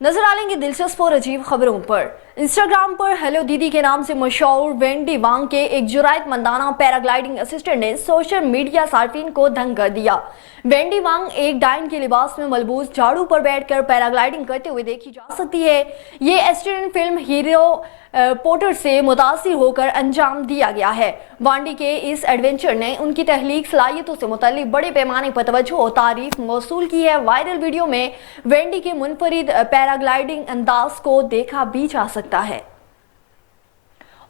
नजर डालेंगे दिलचस्प और अजीब खबरों पर। इंस्टाग्राम पर हेलो दीदी के नाम से मशहूर वेंडी वांग के एक जुरायतमंदाना पैराग्लाइडिंग असिस्टेंट ने सोशल मीडिया सार्फिन को दंग कर दिया। वेंडी वांग एक डाइन के लिबास में मलबूस झाड़ू पर बैठकर पैराग्लाइडिंग करते हुए देखी जा सकती है। ये एस्टेंट फिल्म हीरो पोर्टर से मुतासिर होकर अंजाम दिया गया है। वांडी के इस एडवेंचर ने उनकी तहलीक सलाहियतों से मुताल्लिक बड़े पैमाने पर तवज्जो और तारीफ मौसूल की है। वायरल वीडियो में वेंडी के मुनफरिद पैराग्लाइडिंग अंदाज को देखा भी जा सकता है।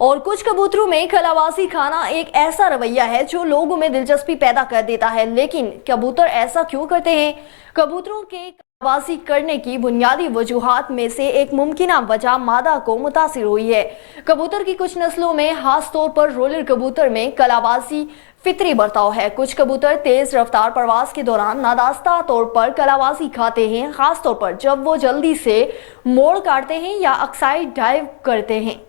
और कुछ कबूतरों में कलाबाजी खाना एक ऐसा रवैया है जो लोगों में दिलचस्पी पैदा कर देता है, लेकिन कबूतर ऐसा क्यों करते हैं? कबूतरों के कलाबाजी करने की बुनियादी वजूहात में से एक मुमकिना वजह मादा को मुतासिर हुई है। कबूतर की कुछ नस्लों में, खास तौर पर रोलर कबूतर में कलाबाजी फितरी बर्ताव है। कुछ कबूतर तेज रफ्तार परवाज के दौरान नादास्ता तौर पर कलाबाजी खाते हैं, खास तौर पर जब वो जल्दी से मोड़ काटते हैं या अक्साइड डाइव करते हैं।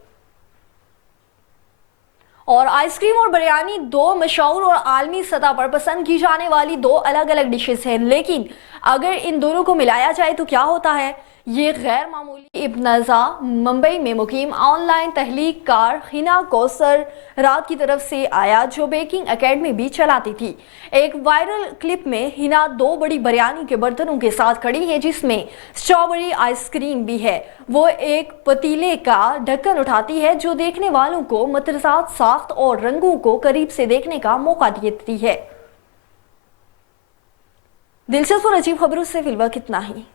और आइसक्रीम और बिरयानी दो मशहूर और आलमी सतह पर पसंद की जाने वाली दो अलग अलग डिशेस हैं, लेकिन अगर इन दोनों को मिलाया जाए तो क्या होता है? ये गैर मामूली इब्नजा मुंबई में मुकीम ऑनलाइन तहलीककार हिना कौसर रात की तरफ से आया, जो बेकिंग एकेडमी भी चलाती थी। एक वायरल क्लिप में हिना दो बड़ी बिरयानी के बर्तनों के साथ खड़ी है, जिसमें स्ट्रॉबेरी आइसक्रीम भी है। वो एक पतीले का ढक्कन उठाती है, जो देखने वालों को मतरसात साख्त और रंगों को करीब से देखने का मौका देती है। दिलचस्प और अजीब खबरों से फिलहाल इतना ही।